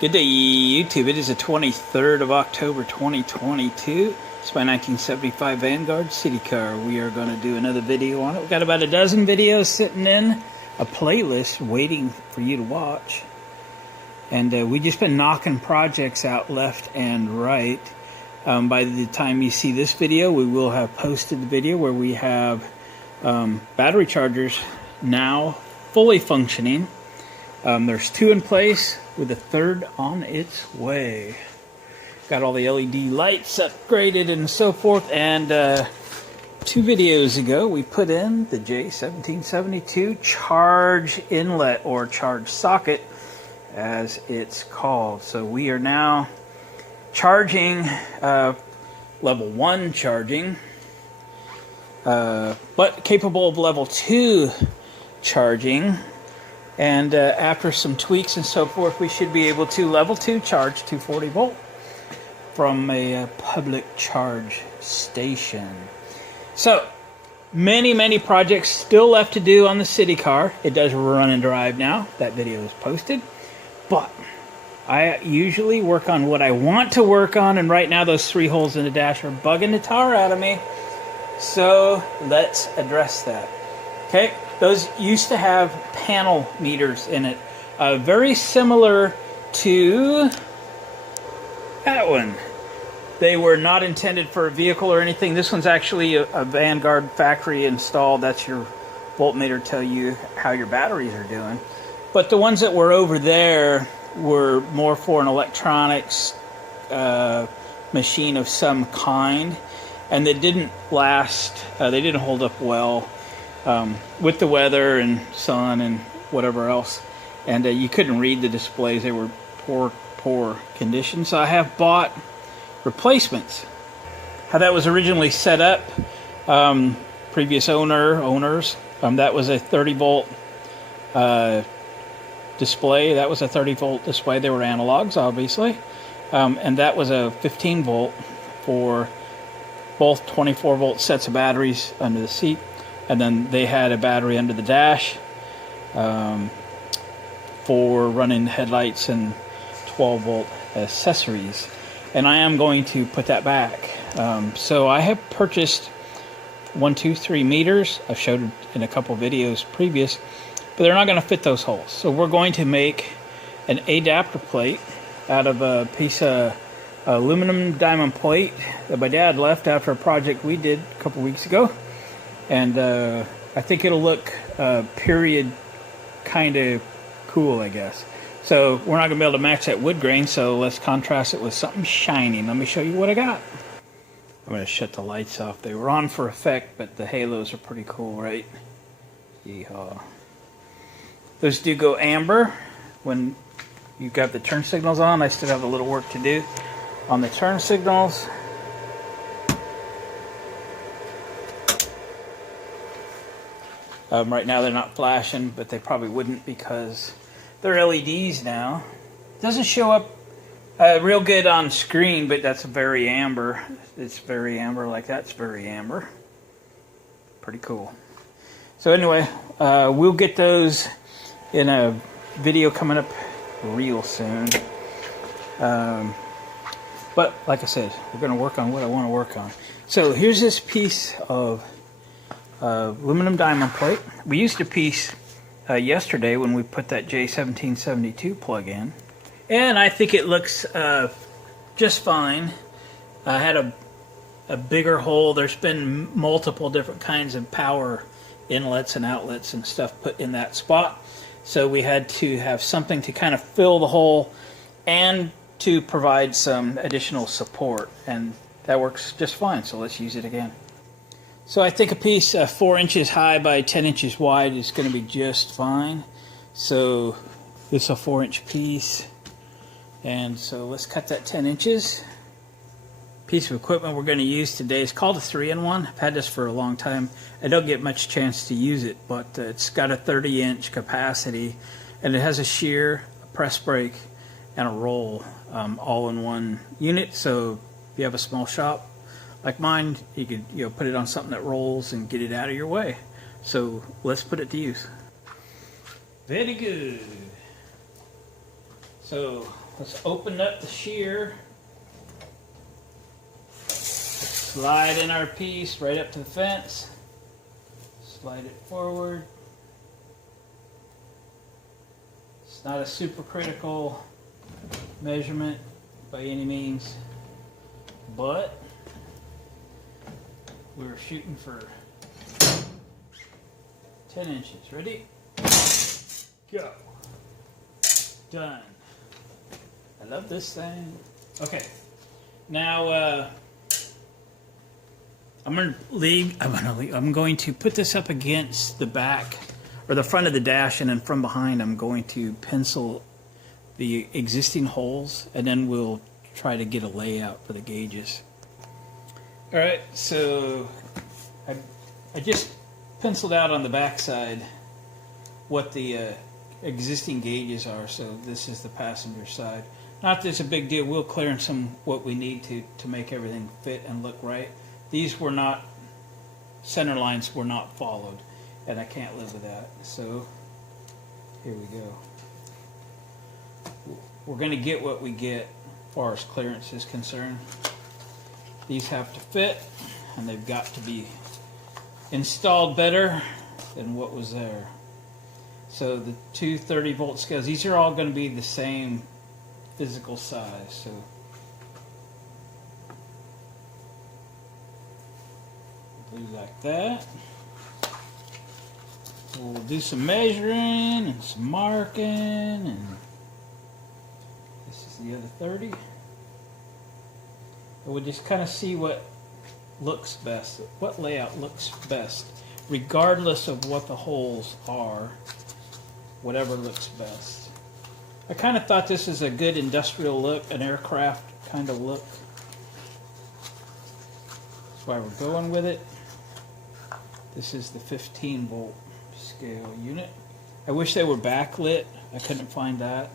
Good day, YouTube. It is the 23rd of October 2022. It's my 1975 Vanguard Citicar. We are going to do another video on it. We've got about a dozen videos sitting in a playlist waiting for you to watch. And we've just been knocking projects out left and right. By the time you see this video, we will have posted the video where we have battery chargers now fully functioning. There's two in place with a third on its way. Got all the LED lights upgraded and so forth. And 2 videos ago we put in the J1772 charge inlet, or charge socket as it's called. So we are now charging level 1 charging, but capable of level 2 charging. And after some tweaks and so forth, we should be able to level 2 charge 240 volt from a public charge station. So many projects still left to do on the Citicar. It does run and drive now. That video is posted. But I usually work on what I want to work on, and right now those 3 holes in the dash are bugging the tar out of me. So let's address that. Okay, those used to have panel meters in it, very similar to that one. They were not intended for a vehicle or anything. This one's actually a Vanguard factory installed. That's your voltmeter, tell you how your batteries are doing. But the ones that were over there were more for an electronics machine of some kind, and they didn't last. They didn't hold up well with the weather and sun and whatever else, and you couldn't read the displays. They were poor condition. So I have bought replacements. How that was originally set up, previous owners, that was a 30 volt display. That was a 30 volt display. They were analogs, obviously, and that was a 15 volt for both 24 volt sets of batteries under the seat. And then they had a battery under the dash for running headlights and 12 volt accessories. And I am going to put that back. So I have purchased 1, 2, 3 meters. I've showed it in a couple videos previous, but they're not going to fit those holes. So we're going to make an adapter plate out of a piece of aluminum diamond plate that my dad left after a project we did a couple weeks ago. And I think it'll look period kind of cool, I guess. So we're not going to be able to match that wood grain, so let's contrast it with something shiny. Let me show you what I got. I'm going to shut the lights off. They were on for effect, but the halos are pretty cool, right? Yeehaw. Those do go amber when you've got the turn signals on. I still have a little work to do on the turn signals. Right now they're not flashing, but they probably wouldn't because they're LEDs now. Doesn't show up real good on screen, but that's very amber. It's very amber, like that's very amber. Pretty cool. So anyway, we'll get those in a video coming up real soon. But like I said, we're going to work on what I want to work on. So here's this piece of aluminum diamond plate. We used a piece yesterday when we put that J1772 plug in, and I think it looks just fine. I had a bigger hole. There's been multiple different kinds of power inlets and outlets and stuff put in that spot, so we had to have something to kind of fill the hole and to provide some additional support, and that works just fine. So let's use it again. So I think a piece 4 inches high by 10 inches wide is going to be just fine. So this is a 4-inch piece. And so let's cut that 10 inches. Piece of equipment we're going to use today is called a 3-in-1. I've had this for a long time. I don't get much chance to use it, but it's got a 30-inch capacity, and it has a shear, a press brake, and a roll all in one unit. So if you have a small shop like mine, you could put it on something that rolls and get it out of your way. So let's put it to use. Very good. So Let's open up the shear. Slide in our piece right up to the fence. Slide it forward. It's not a super critical measurement by any means, but we're shooting for 10 inches. Ready? Go. Done. I love this thing. Okay. Now I'm going to put this up against the back or the front of the dash, and then from behind I'm going to pencil the existing holes, and then we'll try to get a layout for the gauges. All right, so I just penciled out on the back side what the existing gauges are. So this is the passenger side. Not that it's a big deal. We'll clear some what we need to make everything fit and look right. These were not, center lines were not followed, and I can't live with that. So here we go. We're going to get what we get as far as clearance is concerned. These have to fit, and they've got to be installed better than what was there. So the two 30-volt scales, these are all going to be the same physical size. So do like that. We'll do some measuring and some marking, and this is the other 30. And we'll just kind of see what looks best, what layout looks best, regardless of what the holes are, whatever looks best. I kind of thought this is a good industrial look, an aircraft kind of look. That's why we're going with it. This is the 15-volt scale unit. I wish they were backlit. I couldn't find that,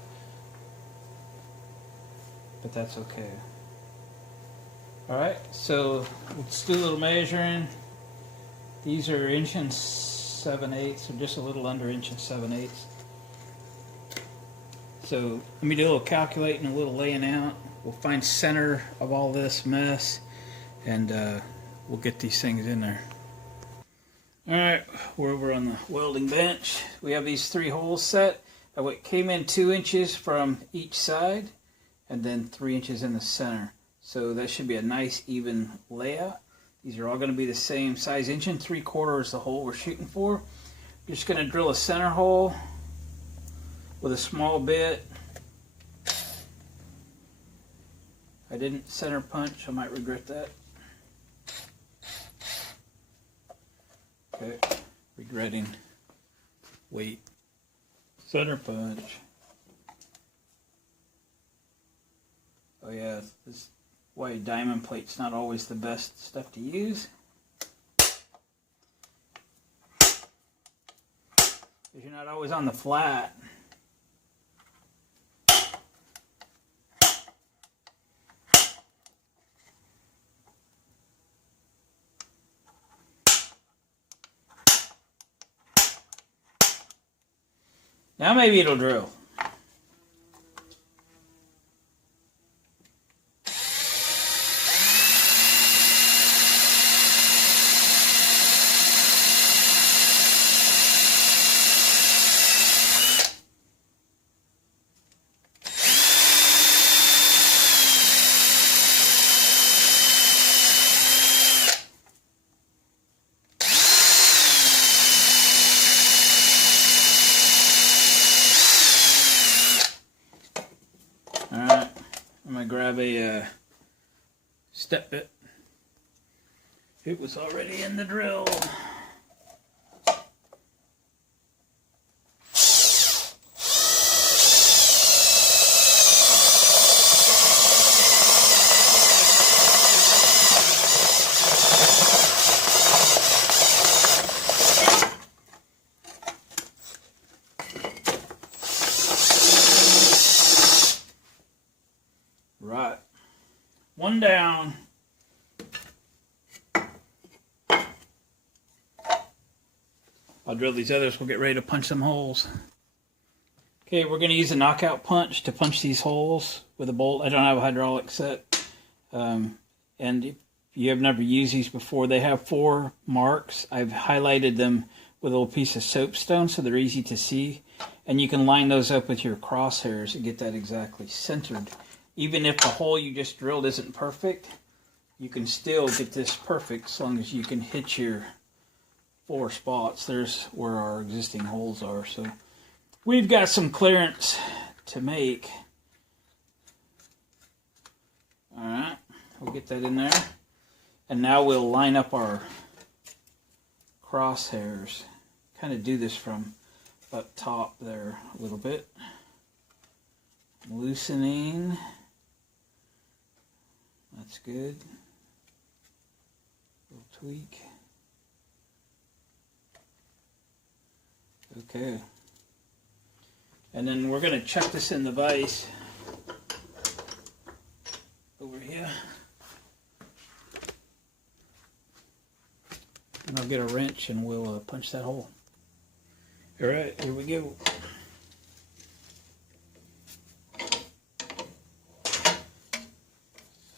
but that's okay. All right, so let's do a little measuring. These are 1 7/8, so just a little under 1 7/8. So let me do a little calculating, a little laying out. We'll find center of all this mess, and we'll get these things in there. All right, we're over on the welding bench. We have these 3 holes set. I came in 2 inches from each side, and then 3 inches in the center. So that should be a nice even layout. These are all going to be the same size. 1 3/4 is the hole we're shooting for. I'm just going to drill a center hole with a small bit. I didn't center punch. I might regret that. Okay, regretting. Wait. Center punch. Oh yeah, this is why diamond plate's not always the best stuff to use. Because you're not always on the flat. Now maybe it'll drill. Alright, I'm going to grab a step bit. It was already in the drill. Right, one down. I'll drill these others. We'll get ready to punch some holes. Okay, we're going to use a knockout punch to punch these holes with a bolt. I don't have a hydraulic set. And if you have never used these before, they have 4 marks. I've highlighted them with a little piece of soapstone so they're easy to see. And you can line those up with your crosshairs and get that exactly centered. Even if the hole you just drilled isn't perfect, you can still get this perfect as long as you can hit your 4 spots. There's where our existing holes are. So we've got some clearance to make. Alright, we'll get that in there. And now we'll line up our crosshairs. Kind of do this from up top there a little bit. Loosening. That's good. Little tweak. Okay. And then we're going to chuck this in the vise over here. And I'll get a wrench and we'll punch that hole. Alright, here we go.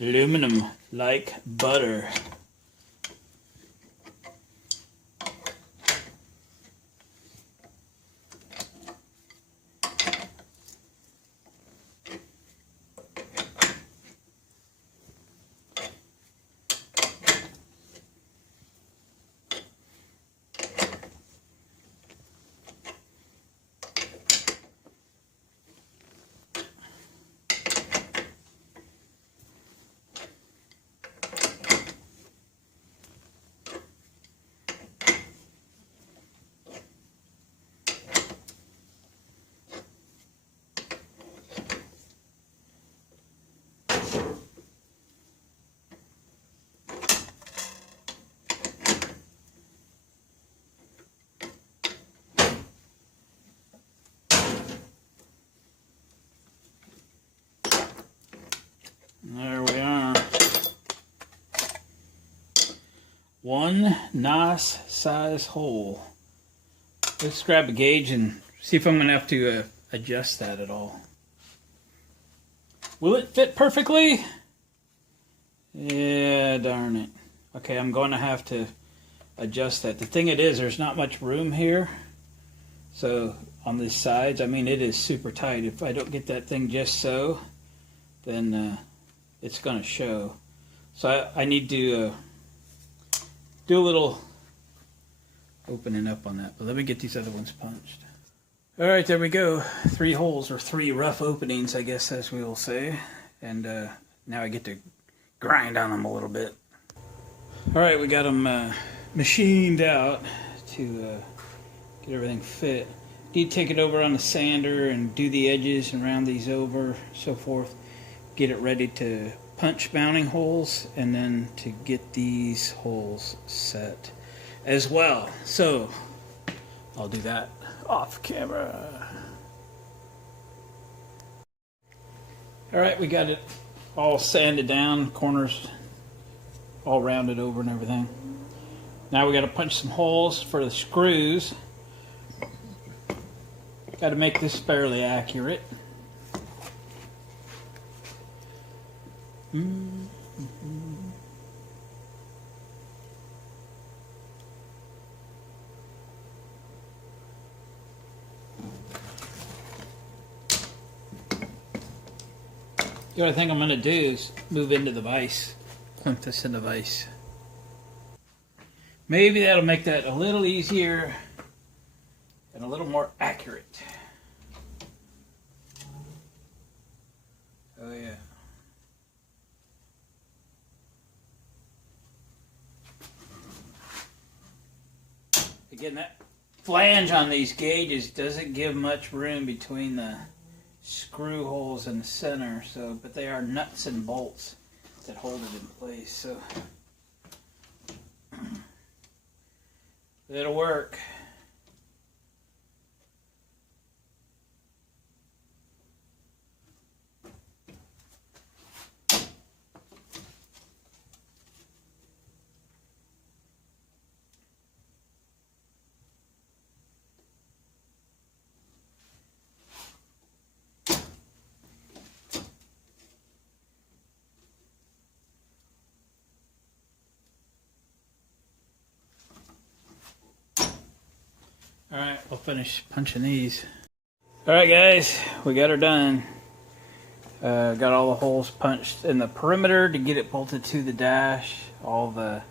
Aluminum like butter. There we are. One nice size hole. Let's grab a gauge and see if I'm going to have to adjust that at all. Will it fit perfectly? Yeah, darn it. Okay, I'm going to have to adjust that. The thing it is, there's not much room here. So on these sides, I mean, it is super tight. If I don't get that thing just so, then it's going to show. So I need to do a little opening up on that. But let me get these other ones punched. All right, there we go. 3 holes, or 3 rough openings, I guess, as we will say. And now I get to grind on them a little bit. All right, we got them machined out to get everything fit. Need to take it over on the sander and do the edges and round these over, so forth. Get it ready to punch mounting holes, and then to get these holes set as well. So I'll do that off camera. All right, we got it all sanded down, corners all rounded over and everything. Now we got to punch some holes for the screws. Got to make this fairly accurate. The other thing I'm going to do is move into the vise, clamp this in the vise. Maybe that'll make that a little easier and a little more accurate. Oh yeah. Again, that flange on these gauges doesn't give much room between the screw holes in the center, so but they are nuts and bolts that hold it in place, so it'll work. Alright, we'll finish punching these. Alright guys, we got her done. Got all the holes punched in the perimeter to get it bolted to the dash. All the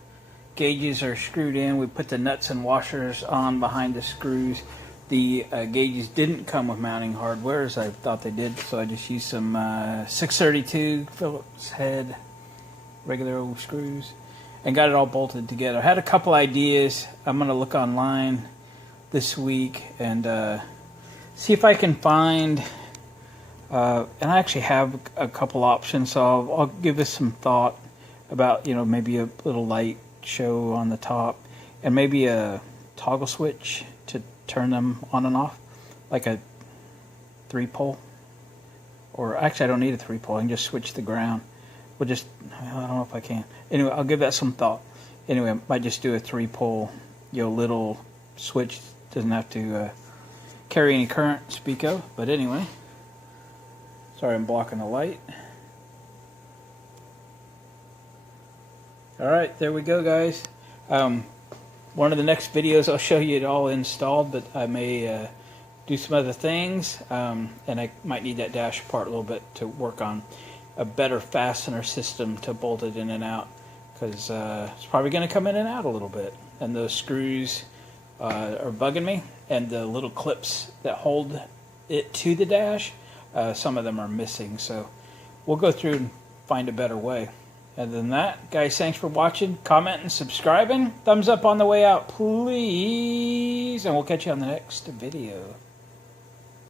gauges are screwed in. We put the nuts and washers on behind the screws. The gauges didn't come with mounting hardware as I thought they did, so I just used some 632 Phillips head regular old screws and got it all bolted together. I had a couple ideas. I'm going to look online this week and see if I can find, and I actually have a couple options, so I'll give us some thought about, you know, maybe a little light show on the top and maybe a toggle switch to turn them on and off, like a 3-pole. Or actually I don't need a 3-pole, I can just switch the ground. We'll just, I don't know if I can. Anyway, I'll give that some thought. Anyway, I might just do a 3-pole, you know, little switch. Doesn't have to carry any current, speak of. But anyway, sorry I'm blocking the light. Alright, there we go guys. One of the next videos I'll show you it all installed, but I may do some other things, and I might need that dash part a little bit to work on a better fastener system to bolt it in and out, because it's probably going to come in and out a little bit, and those screws are bugging me, and the little clips that hold it to the dash, some of them are missing, so we'll go through and find a better way. Other than that, guys, thanks for watching, commenting, subscribing, thumbs up on the way out, please, and we'll catch you on the next video.